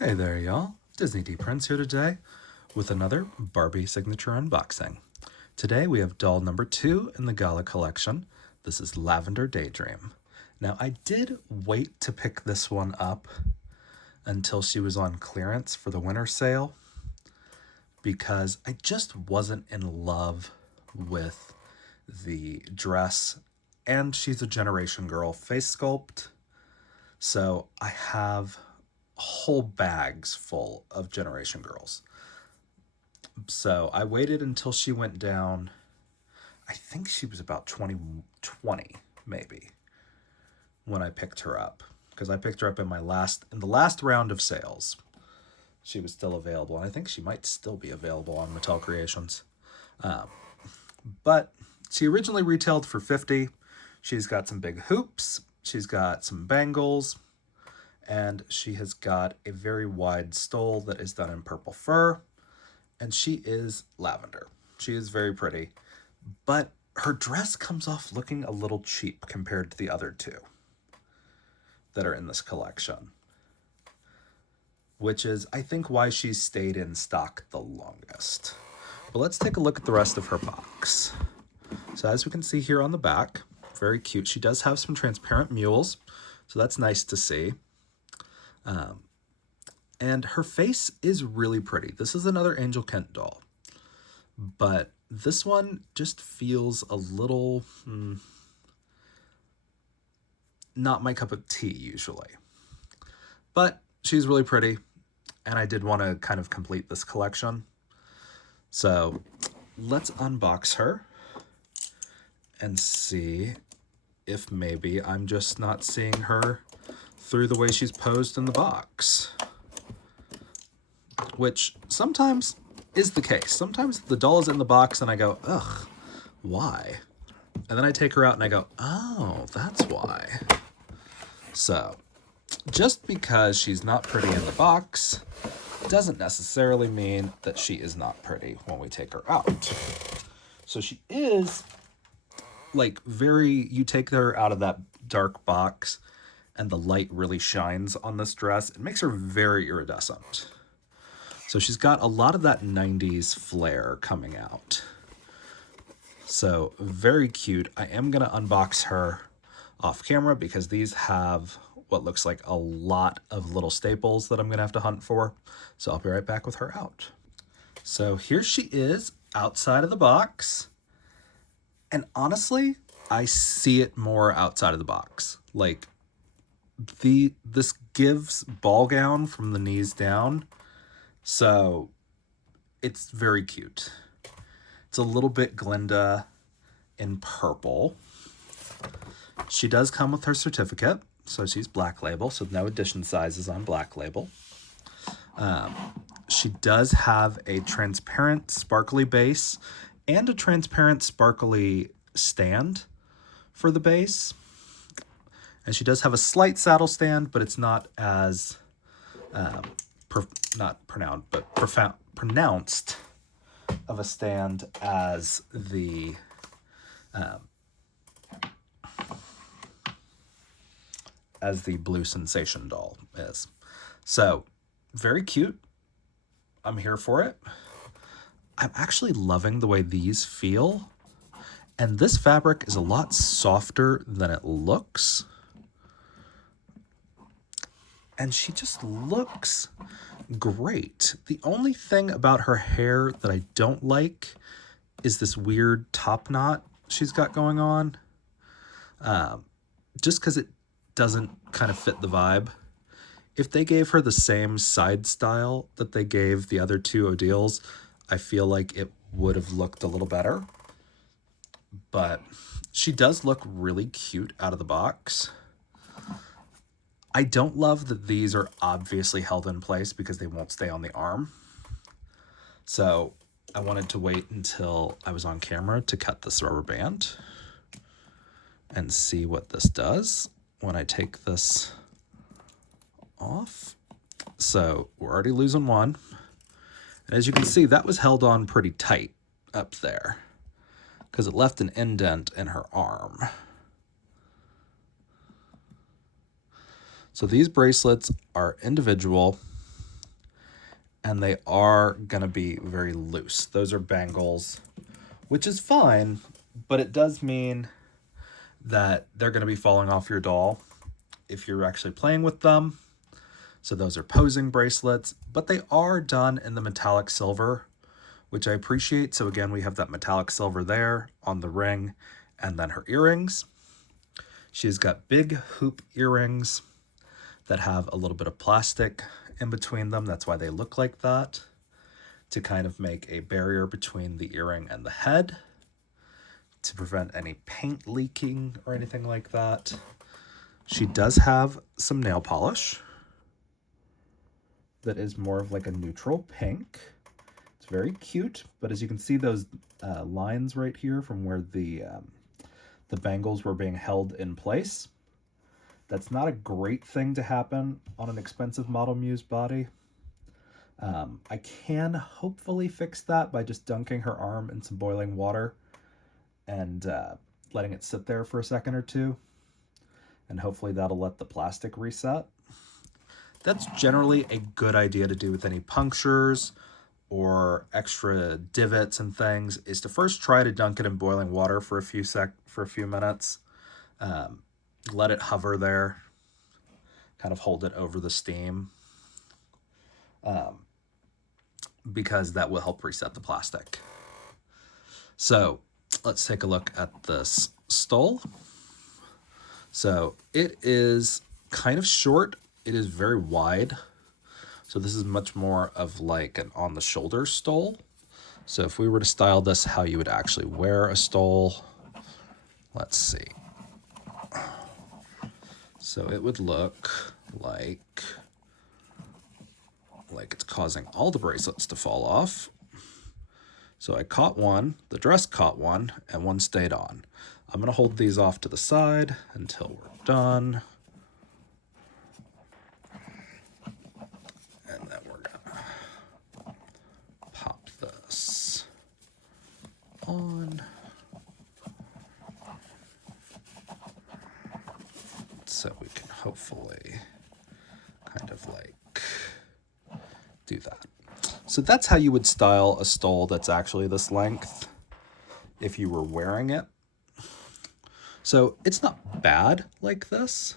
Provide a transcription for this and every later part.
Hey there, y'all. Disney D Prince here today with another Barbie signature unboxing. Today we have doll number 2 in the Gala collection. This is Lavender Daydream. Now, I did wait to pick this one up until she was on clearance for the winter sale because I just wasn't in love with the dress, and she's a Generation Girl face sculpt. So I have whole bags full of Generation Girls. So I waited until she went down. I think she was about 2020, maybe, when I picked her up. Because I picked her up in the last round of sales. She was still available, and I think she might still be available on Mattel Creations. But she originally retailed for 50. She's got some big hoops. She's got some bangles, and she has got a very wide stole that is done in purple fur, and she is lavender. She is very pretty, but her dress comes off looking a little cheap compared to the other two that are in this collection, which is, I think, why she's stayed in stock the longest. But let's take a look at the rest of her box. So as we can see here on the back, very cute. She does have some transparent mules, so that's nice to see. And her face is really pretty. This is another Angel Kent doll, but this one just feels a little not my cup of tea usually. But she's really pretty, and I did want to kind of complete this collection. So let's unbox her and see if maybe I'm just not seeing her through the way she's posed in the box, which sometimes is the case. Sometimes the doll is in the box and I go, ugh, why? And then I take her out and I go, oh, that's why. So just because she's not pretty in the box doesn't necessarily mean that she is not pretty when we take her out. So she is like you take her out of that dark box and the light really shines on this dress. It makes her very iridescent. So she's got a lot of that 90s flair coming out. So very cute. I am going to unbox her off camera because these have what looks like a lot of little staples that I'm going to have to hunt for. So I'll be right back with her out. So here she is outside of the box. And honestly, I see it more outside of the box. Like this gives ball gown from the knees down. So it's very cute. It's a little bit Glinda in purple. She does come with her certificate, so she's black label, so no edition sizes on black label. She does have a transparent sparkly base and a transparent sparkly stand for the base. And she does have a slight saddle stand, but it's not as pronounced of a stand as the Blue Sensation doll is. So very cute. I'm here for it. I'm actually loving the way these feel. And this fabric is a lot softer than it looks. And she just looks great. The only thing about her hair that I don't like is this weird top knot she's got going on. Just because it doesn't kind of fit the vibe. If they gave her the same side style that they gave the other two Odiles, I feel like it would have looked a little better. But she does look really cute out of the box. I don't love that these are obviously held in place because they won't stay on the arm. So I wanted to wait until I was on camera to cut this rubber band and see what this does when I take this off. So we're already losing one. And as you can see, that was held on pretty tight up there because it left an indent in her arm. So these bracelets are individual. and they are going to be very loose. Those are bangles, which is fine, but it does mean that they're going to be falling off your doll if you're actually playing with them. So those are posing bracelets, but they are done in the metallic silver, which I appreciate. So again, we have that metallic silver there on the ring, and then her earrings. She's got big hoop earrings that have a little bit of plastic in between them. That's why they look like that, to kind of make a barrier between the earring and the head, to prevent any paint leaking or anything like that. She does have some nail polish that is more of like a neutral pink. It's very cute, but as you can see, those lines right here from where the bangles were being held in place, that's not a great thing to happen on an expensive Model Muse body. I can hopefully fix that by just dunking her arm in some boiling water and letting it sit there for a second or two. And hopefully that'll let the plastic reset. That's generally a good idea to do with any punctures or extra divots and things, is to first try to dunk it in boiling water for a few minutes. Let it hover there, kind of hold it over the steam, because that will help reset the plastic. So let's take a look at this stole. So it is kind of short. It is very wide. So this is much more of like an on the shoulder stole. So if we were to style this how you would actually wear a stole, let's see. So it would look like it's causing all the bracelets to fall off. So I caught one, the dress caught one, and one stayed on. I'm going to hold these off to the side until we're done. And then we're going to pop this on. So we can hopefully kind of like do that. So that's how you would style a stole that's actually this length if you were wearing it. So it's not bad like this,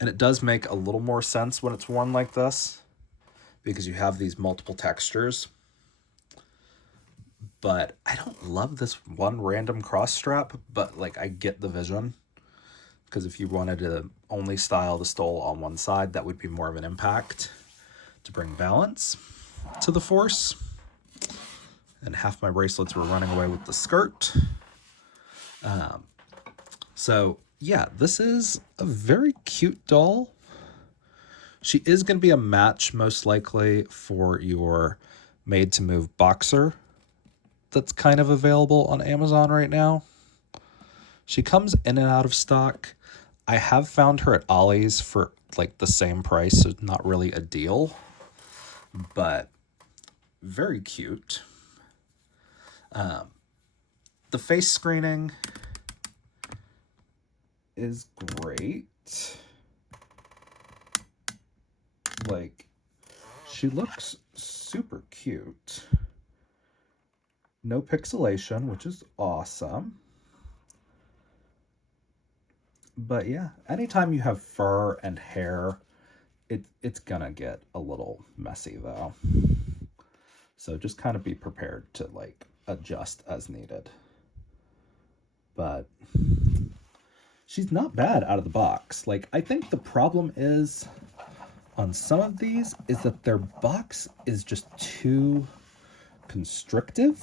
and it does make a little more sense when it's worn like this because you have these multiple textures. But I don't love this one random cross strap, but like I get the vision, because if you wanted to only style the stole on one side, that would be more of an impact to bring balance to the force. And half my bracelets were running away with the skirt. So yeah, this is a very cute doll. She is going to be a match most likely for your made to move boxer that's kind of available on Amazon right now. She comes in and out of stock. I have found her at Ollie's for like the same price, so not really a deal, but very cute. The face screening is great. Like, she looks super cute. No pixelation, which is awesome. But yeah, anytime you have fur and hair, it's gonna get a little messy though. So just kind of be prepared to like adjust as needed. But she's not bad out of the box. Like, I think the problem is on some of these is that their box is just too constrictive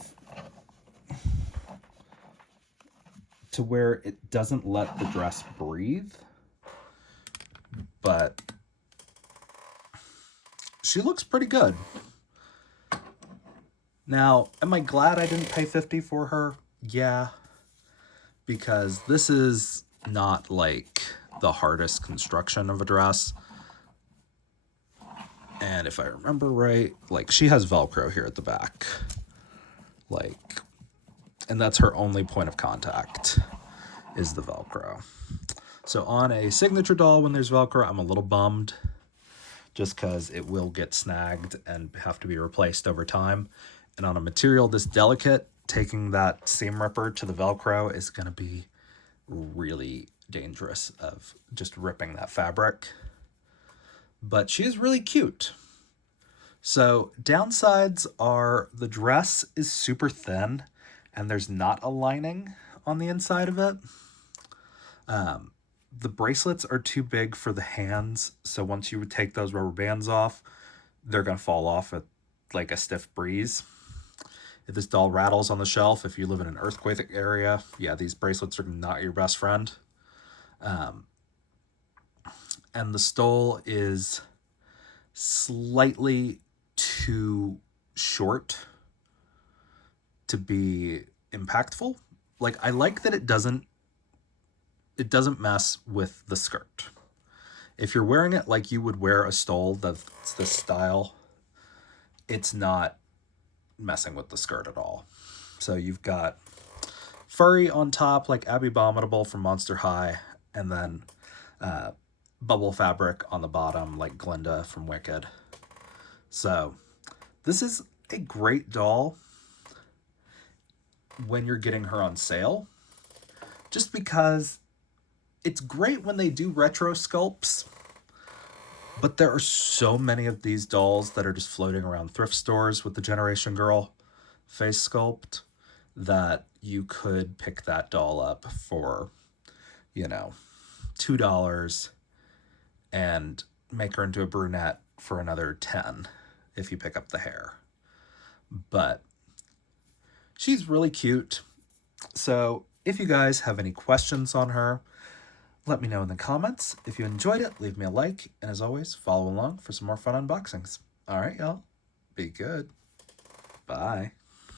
to where it doesn't let the dress breathe. But she looks pretty good. Now, am I glad I didn't pay $50 for her? Yeah, because this is not like the hardest construction of a dress. And if I remember right, like, she has Velcro here at the back. Like, and that's her only point of contact, is the Velcro. So on a signature doll, when there's Velcro, I'm a little bummed just because it will get snagged and have to be replaced over time. And on a material this delicate, taking that seam ripper to the Velcro is going to be really dangerous of just ripping that fabric. But she is really cute. So downsides are the dress is super thin and there's not a lining on the inside of it. The bracelets are too big for the hands, so once you would take those rubber bands off, they're going to fall off at like a stiff breeze. If this doll rattles on the shelf, if you live in an earthquake area, yeah, these bracelets are not your best friend. And the stole is slightly too short to be impactful. Like, I like that it doesn't mess with the skirt. If you're wearing it like you would wear a stole that's this style, it's not messing with the skirt at all. So you've got furry on top like Abby Abominable from Monster High, and then bubble fabric on the bottom like Glinda from Wicked. So this is a great doll when you're getting her on sale, just because it's great when they do retro sculpts, but there are so many of these dolls that are just floating around thrift stores with the Generation Girl face sculpt that you could pick that doll up for, $2 and make her into a brunette for another 10 if you pick up the hair. But she's really cute. So if you guys have any questions on her, let me know in the comments. If you enjoyed it, leave me a like. And as always, follow along for some more fun unboxings. All right, y'all. Be good. Bye.